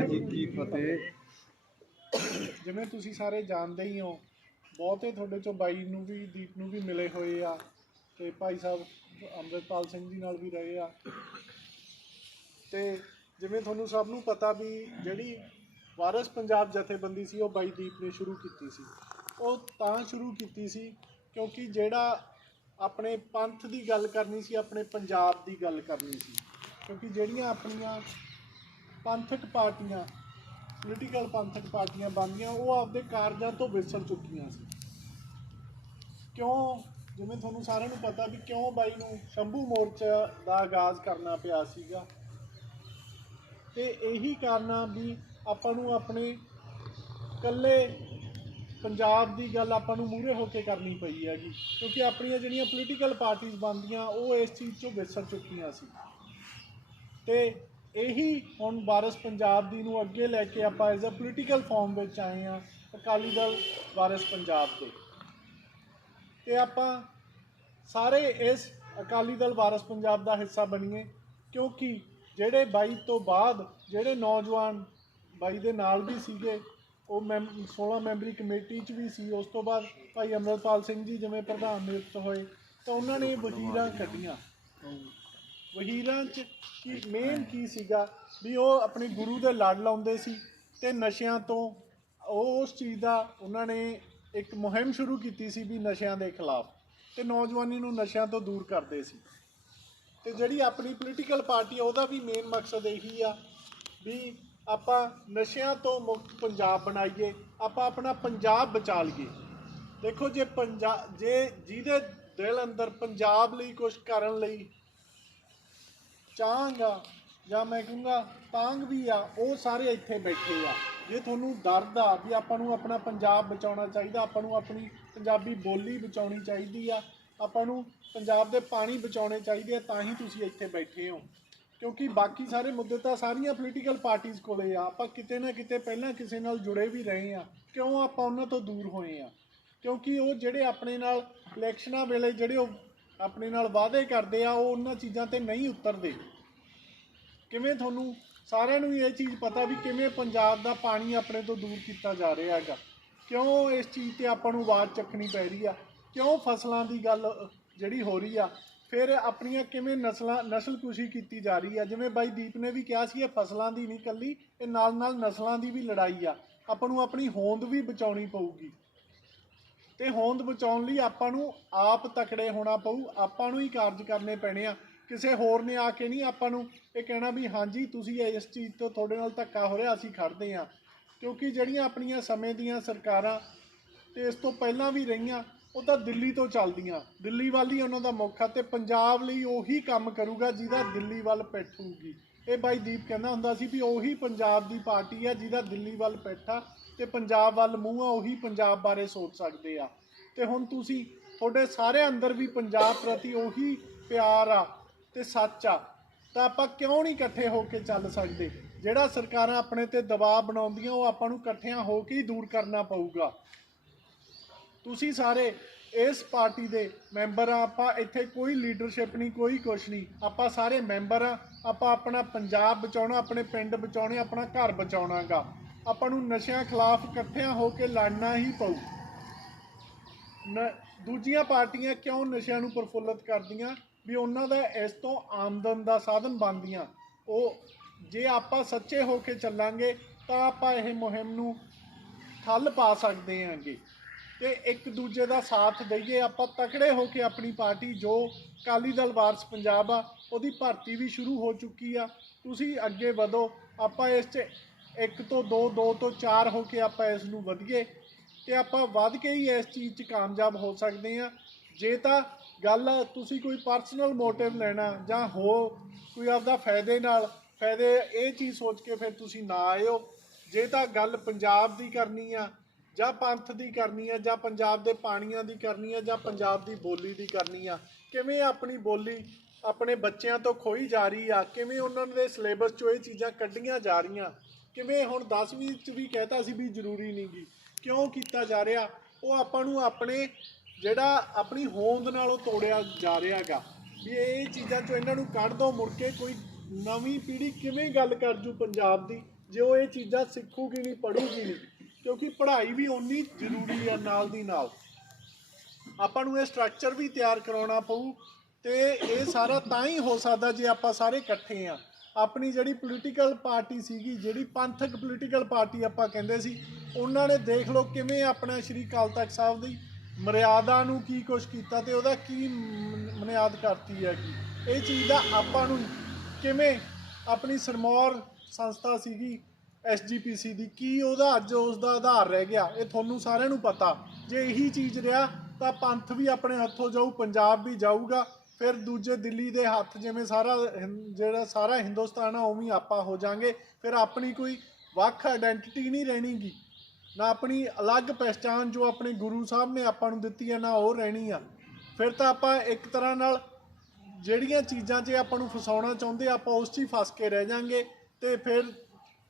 ਜੀ, ਕੀ ਫਤਿਹ। ਜਿਵੇਂ ਤੁਸੀਂ ਸਾਰੇ ਜਾਣਦੇ ਹੀ ਹੋ, ਬਹੁਤੇ ਤੁਹਾਡੇ ਚੋਂ ਬਾਈ ਨੂੰ ਵੀ, ਦੀਪ ਨੂੰ ਵੀ ਮਿਲੇ ਹੋਏ ਆ ਤੇ ਭਾਈ ਸਾਹਿਬ ਅੰਮ੍ਰਿਤਪਾਲ ਸਿੰਘ ਜੀ ਨਾਲ ਵੀ ਰਹੇ ਆ। ਤੇ ਜਿਵੇਂ ਤੁਹਾਨੂੰ ਸਭ ਨੂੰ ਪਤਾ ਵੀ ਜਿਹੜੀ ਵਾਰਸ ਪੰਜਾਬ ਜਥੇਬੰਦੀ ਸੀ, ਉਹ ਬਾਈ ਦੀਪ ਨੇ ਸ਼ੁਰੂ ਕੀਤੀ ਸੀ। ਉਹ ਤਾਂ ਸ਼ੁਰੂ ਕੀਤੀ ਸੀ ਕਿਉਂਕਿ ਜਿਹੜਾ ਆਪਣੇ ਪੰਥ ਦੀ ਗੱਲ ਕਰਨੀ ਸੀ, ਆਪਣੇ ਪੰਜਾਬ ਦੀ ਗੱਲ ਕਰਨੀ ਸੀ। ਕਿਉਂਕਿ ਜਿਹੜੀਆਂ ਆਪਣੀਆਂ ਪੰਥਕ ਪਾਰਟੀਆਂ ਪੋਲੀਟੀਕਲ ਪੰਥਕ ਪਾਰਟੀਆਂ ਬਣਦੀਆਂ ਉਹ ਆਪਦੇ ਕਾਰਜਾਂ ਤੋਂ ਵਿਸਰ ਚੁੱਕੀਆਂ ਸੀ। ਕਿਉਂ? ਜਿਵੇਂ ਤੁਹਾਨੂੰ ਸਾਰਿਆਂ ਨੂੰ ਪਤਾ ਵੀ ਕਿਉਂ ਬਾਈ ਨੂੰ ਸ਼ੰਭੂ ਮੋਰਚਾ ਦਾ ਆਗਾਜ਼ ਕਰਨਾ ਪਿਆ ਸੀਗਾ। ਤੇ ਇਹੀ ਕਾਰਨਾ ਵੀ ਆਪਾਂ ਨੂੰ ਆਪਣੇ ਇਕੱਲੇ ਪੰਜਾਬ ਦੀ ਗੱਲ ਆਪਾਂ ਨੂੰ ਮੂਹਰੇ ਹੋ ਕੇ ਕਰਨੀ ਪਈ ਹੈਗੀ, ਕਿਉਂਕਿ ਆਪਣੀਆਂ ਜਿਹੜੀਆਂ ਪੋਲੀਟੀਕਲ ਪਾਰਟੀਆਂ ਬਣਦੀਆਂ, ਉਹ ਇਸ ਚੀਜ਼ ਤੋਂ ਵਿਸਰ ਚੁੱਕੀਆਂ ਸੀ। ਤੇ ਇਹੀ ਹੁਣ ਵਾਰਸ ਪੰਜਾਬ ਦੀ ਨੂੰ ਅੱਗੇ ਲੈ ਕੇ ਆਪਾਂ ਐਜ਼ ਅ ਪੋਲੀਟੀਕਲ ਫਾਰਮ ਵਿੱਚ ਆਏ ਆ ਅਕਾਲੀ ਦਲ, ਵਾਰਸ ਪੰਜਾਬ ਦੇ। ਤੇ ਆਪਾਂ ਸਾਰੇ ਇਸ ਅਕਾਲੀ ਦਲ, ਵਾਰਸ ਪੰਜਾਬ ਦਾ ਹਿੱਸਾ ਬਣੀਏ, ਕਿਉਂਕਿ ਜਿਹੜੇ 22 ਤੋਂ ਬਾਅਦ ਜਿਹੜੇ ਨੌਜਵਾਨ ਬਾਈ ਦੇ ਨਾਲ ਵੀ ਸੀਗੇ, ਉਹ ਮੈਂ 16 ਮੈਂਬਰੀ ਕਮੇਟੀ 'ਚ ਵੀ ਸੀ, ਉਸ ਤੋਂ ਬਾਅਦ ਭਾਈ ਅਮਰਪਾਲ ਸਿੰਘ ਜੀ ਜਿਵੇਂ ਪ੍ਰਧਾਨ ਨਿਯੁਕਤ ਹੋਏ, ਤਾਂ ਉਹਨਾਂ ਨੇ ਵਹੀਰਾਂ ਕੱਢੀਆਂ। ਵਹੀਰਾਂ 'ਚ ਕੀ ਮੇਨ ਕੀ ਸੀਗਾ? ਵੀ ਉਹ ਆਪਣੇ ਗੁਰੂ ਦੇ ਲੜ ਲਾਉਂਦੇ ਸੀ ਤੇ ਨਸ਼ਿਆਂ ਤੋਂ ਉਹ ਉਸ ਚੀਜ਼ ਦਾ ਉਹਨਾਂ ਨੇ ਇੱਕ ਮੁਹਿੰਮ ਸ਼ੁਰੂ ਕੀਤੀ ਸੀ ਵੀ ਨਸ਼ਿਆਂ ਦੇ ਖਿਲਾਫ ਤੇ ਨੌਜਵਾਨੀ ਨੂੰ ਨਸ਼ਿਆਂ ਤੋਂ ਦੂਰ ਕਰਦੇ ਸੀ। ਤੇ ਜਿਹੜੀ ਆਪਣੀ ਪੋਲੀਟੀਕਲ ਪਾਰਟੀ ਆ, ਉਹਦਾ ਵੀ ਮੇਨ ਮਕਸਦ ਇਹੀ ਆ ਵੀ ਆਪਾਂ ਨਸ਼ਿਆਂ ਤੋਂ ਮੁਕਤ ਪੰਜਾਬ ਬਣਾਈਏ, ਆਪਾਂ ਆਪਣਾ ਪੰਜਾਬ ਬਚਾ ਲਈਏ। ਦੇਖੋ ਜੇ ਪੰਜਾਬ ਜੇ ਜਿਹਦੇ ਦਿਲ ਅੰਦਰ ਪੰਜਾਬ ਲਈ ਕੁਝ ਕਰਨ ਲਈ ਚਾਹਾਂਗਾ ਜਾਂ ਮੈਂ ਕਹੂੰਗਾ ਤਾਂਗ ਵੀ ਆ, ਉਹ ਸਾਰੇ ਇੱਥੇ ਬੈਠੇ ਆ। ਜੇ ਤੁਹਾਨੂੰ ਦਰਦ ਆ ਵੀ ਆਪਾਂ ਨੂੰ ਆਪਣਾ ਪੰਜਾਬ ਬਚਾਉਣਾ ਚਾਹੀਦਾ, ਆਪਾਂ ਨੂੰ ਆਪਣੀ ਪੰਜਾਬੀ ਬੋਲੀ ਬਚਾਉਣੀ ਚਾਹੀਦੀ ਆ, ਆਪਾਂ ਨੂੰ ਪੰਜਾਬ ਦੇ ਪਾਣੀ ਬਚਾਉਣੇ ਚਾਹੀਦੇ ਆ, ਤਾਂ ਹੀ ਤੁਸੀਂ ਇੱਥੇ ਬੈਠੇ ਹੋ। ਕਿਉਂਕਿ ਬਾਕੀ ਸਾਰੇ ਮੁੱਦੇ ਤਾਂ ਸਾਰੀਆਂ ਪੋਲੀਟੀਕਲ ਪਾਰਟੀਆਂ ਕੋਲੇ ਆ। ਆਪਾਂ ਕਿਤੇ ਨਾ ਕਿਤੇ ਪਹਿਲਾਂ ਕਿਸੇ ਨਾਲ ਜੁੜੇ ਵੀ ਰਹੇ ਆ। ਕਿਉਂ ਆਪਾਂ ਉਹਨਾਂ ਤੋਂ ਦੂਰ ਹੋਏ ਆ? ਕਿਉਂਕਿ ਉਹ ਜਿਹੜੇ ਆਪਣੇ ਨਾਲ ਇਲੈਕਸ਼ਨਾਂ ਵੇਲੇ ਜਿਹੜੇ ਉਹ ਆਪਣੇ ਨਾਲ ਵਾਅਦੇ ਕਰਦੇ ਆ, ਉਹ ਉਹਨਾਂ ਚੀਜ਼ਾਂ ਤੇ ਨਹੀਂ ਉਤਰਦੇ। ਕਿਵੇਂ ਤੁਹਾਨੂੰ ਸਾਰਿਆਂ ਨੂੰ ਇਹ ਚੀਜ਼ ਪਤਾ ਵੀ ਕਿਵੇਂ ਪੰਜਾਬ ਦਾ ਪਾਣੀ ਆਪਣੇ ਤੋਂ ਦੂਰ ਕੀਤਾ ਜਾ ਰਿਹਾ ਹੈਗਾ? ਕਿਉਂ ਇਸ ਚੀਜ਼ ਤੇ ਆਪਾਂ ਨੂੰ ਆਵਾਜ਼ ਚੱਕਣੀ ਪੈ ਰਹੀ ਆ? ਕਿਉਂ ਫਸਲਾਂ ਦੀ ਗੱਲ ਜਿਹੜੀ ਹੋ ਰਹੀ ਆ? ਫਿਰ ਆਪਣੀਆਂ ਕਿਵੇਂ ਨਸਲਾਂ ਨਸਲਕੁਸ਼ੀ ਕੀਤੀ ਜਾ ਰਹੀ ਆ? ਜਿਵੇਂ ਬਾਈ ਦੀਪ ਨੇ ਵੀ ਕਿਹਾ ਸੀ, ਇਹ ਫਸਲਾਂ ਦੀ ਨਹੀਂ ਕੱਲੀ, ਇਹ ਨਾਲ ਨਾਲ ਨਸਲਾਂ ਦੀ ਵੀ ਲੜਾਈ ਆ। ਆਪਾਂ ਨੂੰ ਆਪਣੀ ਹੋਂਦ ਵੀ ਬਚਾਉਣੀ ਪਊਗੀ। ਤੇ ਹੋਂਦ ਬਚਾਉਣ ਲਈ ਆਪਾਂ ਨੂੰ ਆਪ ਤਕੜੇ ਹੋਣਾ ਪਊ, ਆਪਾਂ ਨੂੰ ਹੀ ਕਾਰਜ ਕਰਨੇ ਪੈਣੇ ਆ। ਕਿਸੇ ਹੋਰ ਨੇ ਆ ਕੇ ਨਹੀਂ ਆਪਾਂ ਨੂੰ ਇਹ ਕਹਿਣਾ ਵੀ ਹਾਂਜੀ, ਤੁਸੀਂ ਇਸ ਚੀਜ਼ ਤੋਂ ਤੁਹਾਡੇ ਨਾਲ ਧੱਕਾ ਹੋ ਰਿਹਾ, ਅਸੀਂ ਖੜਦੇ ਆ ਕਿਉਂਕਿ ਜਿਹੜੀਆਂ ਆਪਣੀਆਂ ਸਮੇਂ ਦੀਆਂ ਸਰਕਾਰਾਂ ਤੇ ਇਸ ਤੋਂ ਪਹਿਲਾਂ ਵੀ ਰਹੀਆਂ, ਉਹ ਤਾਂ ਦਿੱਲੀ ਤੋਂ ਚੱਲਦੀਆਂ। ਦਿੱਲੀ ਵੱਲ ਹੀ ਉਹਨਾਂ ਦਾ ਮੁੱਖ ਆ ਤੇ ਪੰਜਾਬ ਲਈ ਉਹੀ ਕੰਮ ਕਰੂਗਾ ਜਿਹਦਾ ਦਿੱਲੀ ਵੱਲ ਪਿੱਠ ਇਹ ਬਾਈ ਦੀਪ ਕਹਿੰਦਾ ਹੁੰਦਾ ਸੀ ਵੀ ਉਹੀ ਪੰਜਾਬ ਦੀ ਪਾਰਟੀ ਆ ਜਿਹਦਾ ਦਿੱਲੀ ਵੱਲ ਪਿੱਠ ਤੇ ਪੰਜਾਬ ਵੱਲ ਮੂੰਹ ਆ, ਉਹੀ ਪੰਜਾਬ ਬਾਰੇ ਸੋਚ ਸਕਦੇ ਆ। ਤੇ ਹੁਣ ਤੁਸੀਂ, ਤੁਹਾਡੇ ਸਾਰੇ ਅੰਦਰ ਵੀ ਪੰਜਾਬ ਪ੍ਰਤੀ ਉਹੀ ਪਿਆਰ ਆ ਤੇ ਸੱਚ ਆ। ਤਾਂ ਆਪਾਂ ਕਿਉਂ ਨਹੀਂ ਇਕੱਠੇ ਹੋ ਕੇ ਚੱਲ ਸਕਦੇ? ਜਿਹੜਾ ਸਰਕਾਰਾਂ ਆਪਣੇ ਤੇ ਦਬਾਅ ਬਣਾਉਂਦੀਆਂ, ਉਹ ਆਪਾਂ ਨੂੰ ਇਕੱਠਿਆਂ ਹੋ ਕੇ ਹੀ ਦੂਰ ਕਰਨਾ ਪਊਗਾ। ਤੁਸੀਂ ਸਾਰੇ ਇਸ ਪਾਰਟੀ ਦੇ ਮੈਂਬਰ ਆ, ਆਪਾਂ ਇੱਥੇ ਕੋਈ ਲੀਡਰਸ਼ਿਪ ਨਹੀਂ, ਕੋਈ ਕੁਛ ਨਹੀਂ। ਆਪਾਂ ਸਾਰੇ ਮੈਂਬਰ ਆ, ਆਪਾਂ ਆਪਣਾ ਪੰਜਾਬ ਬਚਾਉਣਾ, ਆਪਣੇ ਪਿੰਡ ਬਚਾਉਣੇ, ਆਪਣਾ ਘਰ ਬਚਾਉਣਾਗਾ। ਆਪਾਂ ਨੂੰ ਨਸ਼ਿਆਂ ਖਿਲਾਫ ਇਕੱਠਿਆਂ ਹੋ ਕੇ ਲੜਨਾ ਹੀ ਪਊ। ਨ- ਦੂਜੀਆਂ ਪਾਰਟੀਆਂ ਕਿਉਂ ਨਸ਼ਿਆਂ ਨੂੰ ਪ੍ਰਫੁੱਲਤ ਕਰਦੀਆਂ? ਵੀ ਉਹਨਾਂ ਦਾ ਇਸ ਤੋਂ ਆਮਦਨ ਦਾ ਸਾਧਨ ਬਣਦੀਆਂ। ਉਹ, ਜੇ ਆਪਾਂ ਸੱਚੇ ਹੋ ਕੇ ਚੱਲਾਂਗੇ, ਤਾਂ ਆਪਾਂ ਇਹ ਮੁਹਿੰਮ ਨੂੰ ਠੱਲ ਪਾ ਸਕਦੇ ਹਾਂਗੇ। ਤੇ ਇੱਕ ਦੂਜੇ ਦਾ ਸਾਥ ਦਈਏ। ਆਪਾਂ ਤਕੜੇ ਹੋ ਕੇ ਆਪਣੀ ਪਾਰਟੀ, ਜੋ ਅਕਾਲੀ ਦਲ ਵਾਰਸ ਪੰਜਾਬ ਆ, ਉਹਦੀ ਭਰਤੀ ਵੀ ਸ਼ੁਰੂ ਹੋ ਚੁੱਕੀ ਆ। ਤੁਸੀਂ ਅੱਗੇ ਵਧੋ। ਆਪਾਂ ਇਸ 'ਚ ਇੱਕ ਤੋਂ ਦੋ ਦੋ ਤੋਂ ਚਾਰ ਹੋ ਕੇ ਆਪਾਂ ਇਸ ਨੂੰ ਵਧੀਏ ਤੇ ਆਪਾਂ ਵੱਧ ਕੇ ਹੀ ਇਸ ਚੀਜ਼ 'ਚ ਕਾਮਯਾਬ ਹੋ ਸਕਦੇ ਆ ਜੇ ਤਾਂ ਗੱਲ ਤੁਸੀਂ ਕੋਈ ਪਰਸਨਲ ਮੋਟਿਵ ਲੈਣਾ ਜਾਂ ਹੋ ਕੋਈ ਆਪਦਾ ਫਾਇਦੇ ਨਾਲ, ਫਾਇਦੇ ਇਹ ਚੀਜ਼ ਸੋਚ ਕੇ ਫਿਰ ਤੁਸੀਂ ਨਾ ਆਇਓ। ਜੇ ਤਾਂ ਗੱਲ ਪੰਜਾਬ ਦੀ ਕਰਨੀ ਆ ਜਾਂ ਪੰਥ ਦੀ ਕਰਨੀ ਆ ਜਾਂ ਪੰਜਾਬ ਦੇ ਪਾਣੀਆਂ ਦੀ ਕਰਨੀ ਆ ਜਾਂ ਪੰਜਾਬ ਦੀ ਬੋਲੀ ਦੀ ਕਰਨੀ ਆ, ਕਿਵੇਂ ਆਪਣੀ ਬੋਲੀ ਆਪਣੇ ਬੱਚਿਆਂ ਤੋਂ ਖੋਈ ਜਾ ਰਹੀ ਆ, ਕਿਵੇਂ ਉਹਨਾਂ ਦੇ ਸਿਲੇਬਸ ਚੋਂ ਇਹ ਚੀਜ਼ਾਂ ਕੱਢੀਆਂ ਜਾ ਰਹੀਆਂ ਕਿਵੇਂ ਹੁਣ 10ਵੀਂ ਚ ਵੀ ਕਹਿਤਾ ਸੀ ਵੀ ਜ਼ਰੂਰੀ ਨਹੀਂਗੀ ਕਿਉਂ ਕੀਤਾ ਜਾ ਰਿਹਾ? ਉਹ ਆਪਾਂ ਨੂੰ ਆਪਣੇ ਜਿਹੜਾ ਆਪਣੀ ਹੋਂਦ ਨਾਲੋਂ ਤੋੜਿਆ ਜਾ ਰਿਹਾਗਾ ਵੀ ਇਹ ਚੀਜ਼ਾਂ ਚੋਂ ਇਹਨਾਂ ਨੂੰ ਕੱਢ ਦੋ ਮੁੜ ਕੇ ਕੋਈ ਨਵੀਂ ਪੀੜ੍ਹੀ ਕਿਵੇਂ ਗੱਲ ਕਰ ਜੂ ਪੰਜਾਬ ਦੀ, ਜੇ ਉਹ ਇਹ ਚੀਜ਼ਾਂ ਸਿੱਖੂਗੀ ਨਹੀਂ ਪੜੂਗੀ ਨਹੀਂ ਕਿਉਂਕਿ ਪੜ੍ਹਾਈ ਵੀ ਓਨੀ ਜ਼ਰੂਰੀ ਆ ਨਾਲ ਦੀ ਨਾਲ। ਆਪਾਂ ਨੂੰ ਇਹ ਸਟਰਕਚਰ ਵੀ ਤਿਆਰ ਕਰਾਉਣਾ ਪਊ ਤੇ ਇਹ ਸਾਰਾ ਤਾਂ ਹੀ ਹੋ ਸਕਦਾ ਜੇ ਆਪਾਂ ਸਾਰੇ ਇਕੱਠੇ ਆ। ਆਪਣੀ ਜਿਹੜੀ ਪੋਲੀਟੀਕਲ ਪਾਰਟੀ ਸੀਗੀ, ਜਿਹੜੀ ਪੰਥਕ ਪੋਲੀਟੀਕਲ ਪਾਰਟੀ ਆਪਾਂ ਕਹਿੰਦੇ ਸੀ, ਉਹਨਾਂ ਨੇ ਦੇਖ ਲਓ ਕਿਵੇਂ ਆਪਣਾ ਸ਼੍ਰੀ ਅਕਾਲ ਤਖਤ ਸਾਹਿਬ ਦੀ ਮਰਿਆਦਾ ਨੂੰ ਕੀ ਕੁਛ ਕੀਤਾ ਤੇ ਉਹਦਾ ਕੀ ਮਨਿਆਦ ਬੁਨਿਆਦ ਕਰਤੀ ਹੈਗੀ ਇਹ ਚੀਜ਼ ਦਾ ਆਪਾਂ ਨੂੰ ਕਿਵੇਂ ਆਪਣੀ ਸਰਮੌਰ ਸੰਸਥਾ ਸੀਗੀ ਐਸਜੀਪੀਸੀ ਦੀ, ਕੀ ਉਹਦਾ ਅੱਜ ਉਸ ਦਾ ਆਧਾਰ ਰਹਿ ਗਿਆ, ਇਹ ਤੁਹਾਨੂੰ ਸਾਰਿਆਂ ਨੂੰ ਪਤਾ। ਜੇ ਇਹੀ ਚੀਜ਼ ਰਿਹਾ, ਤਾਂ ਪੰਥ ਵੀ ਆਪਣੇ ਹੱਥੋਂ ਜਾਊ, ਪੰਜਾਬ ਵੀ ਜਾਊਗਾ ਫਿਰ ਦੂਜੇ ਦਿੱਲੀ ਦੇ ਹੱਥ ਜਿਵੇਂ ਸਾਰਾ ਹਿੰ- ਜਿਹੜਾ ਸਾਰਾ ਹਿੰਦੁਸਤਾਨ ਆ ਉਵੇਂ ਹੀ ਆਪਾਂ ਹੋ ਜਾਾਂਗੇ। ਫਿਰ ਆਪਣੀ ਕੋਈ ਵੱਖ ਆਇਡੈਂਟੀਟੀ ਨਹੀਂ ਰਹਿਣੀਗੀ। ਨਾ ਆਪਣੀ ਅਲੱਗ ਪਹਿਚਾਨ ਜੋ ਆਪਣੇ ਗੁਰੂ ਸਾਹਿਬ ਨੇ ਆਪਾਂ ਨੂੰ ਦਿੱਤੀ ਹੈ ਨਾ ਉਹ ਰਹਿਣੀ ਆ। ਫਿਰ ਤਾਂ ਆਪਾਂ ਇੱਕ ਤਰ੍ਹਾਂ ਨਾਲ ਜਿਹੜੀਆਂ ਚੀਜ਼ਾਂ 'ਚ ਆਪਾਂ ਨੂੰ ਫਸਾਉਣਾ ਚਾਹੁੰਦੇ ਆ, ਆਪਾਂ ਉਸ 'ਚ ਹੀ ਫਸ ਕੇ ਰਹਿ ਜਾਾਂਗੇ। ਤੇ ਫਿਰ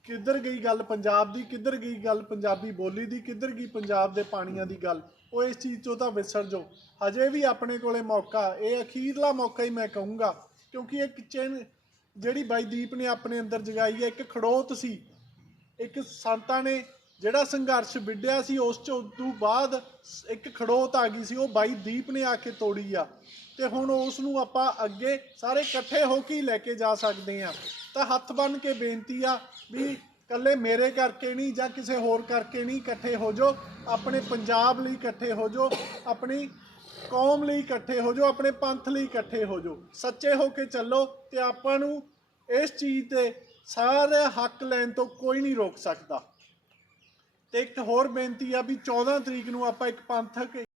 ਕਿੱਧਰ ਗਈ ਗੱਲ ਪੰਜਾਬ ਦੀ ਕਿੱਧਰ ਗਈ ਗੱਲ ਪੰਜਾਬੀ ਬੋਲੀ ਦੀ ਕਿੱਧਰ ਗਈ ਪੰਜਾਬ ਦੇ ਪਾਣੀਆਂ ਦੀ ਗੱਲ? ਉਹ ਇਸ ਚੀਜ਼ 'ਚੋਂ ਤਾਂ ਵਿਸਰ ਜਾਓ। ਹਜੇ ਵੀ ਆਪਣੇ ਕੋਲੇ ਮੌਕਾ, ਇਹ ਅਖੀਰਲਾ ਮੌਕਾ ਹੀ ਮੈਂ ਕਹੂੰਗਾ, ਕਿਉਂਕਿ ਇੱਕ ਚੈਨ ਜਿਹੜੀ ਬਾਈ ਦੀਪ ਨੇ ਆਪਣੇ ਅੰਦਰ ਜਗਾਈ ਹੈ, ਇੱਕ ਖੜੋਤ ਸੀ, ਇੱਕ ਸੰਤਾਂ ਨੇ ਜਿਹੜਾ ਸੰਘਰਸ਼ ਵਿੱਢਿਆ ਸੀ, ਉਸ ਚ ਉਦੋਂ ਬਾਅਦ ਇੱਕ ਖੜੋਤ ਆ ਗਈ ਸੀ, ਉਹ ਬਾਈ ਦੀਪ ਨੇ ਆ ਕੇ ਤੋੜੀ ਆ। ਤੇ ਹੁਣ ਉਸ ਨੂੰ ਆਪਾਂ ਅੱਗੇ ਸਾਰੇ ਇਕੱਠੇ ਹੋ ਕੇ ਹੀ ਲੈ ਕੇ ਜਾ ਸਕਦੇ ਆ ਤਾਂ ਹੱਥ ਬੰਨ ਕੇ ਬੇਨਤੀ ਆ ਵੀ ਕੱਲੇ ਮੇਰੇ ਕਰਕੇ ਨਹੀਂ ਜਾਂ ਕਿਸੇ ਹੋਰ ਕਰਕੇ ਨਹੀਂ ਇਕੱਠੇ ਹੋ ਜਾਓ। ਆਪਣੇ ਪੰਜਾਬ ਲਈ ਇਕੱਠੇ ਹੋ ਜਾਓ, ਆਪਣੀ ਕੌਮ ਲਈ ਇਕੱਠੇ ਹੋ ਜਾਓ, ਆਪਣੇ ਪੰਥ ਲਈ ਇਕੱਠੇ ਹੋ ਜਾਓ। ਸੱਚੇ ਹੋ ਕੇ ਚੱਲੋ ਤੇ ਆਪਾਂ ਨੂੰ ਇਸ ਚੀਜ਼ ਤੇ ਸਾਰੇ ਹੱਕ ਲੈਣ ਤੋਂ ਕੋਈ ਨਹੀਂ ਰੋਕ ਸਕਦਾ। ਤੇ ਇੱਕ ਹੋਰ ਬੇਨਤੀ ਆ ਵੀ 14 ਤਰੀਕ ਨੂੰ ਆਪਾਂ ਇੱਕ ਪੰਥਕ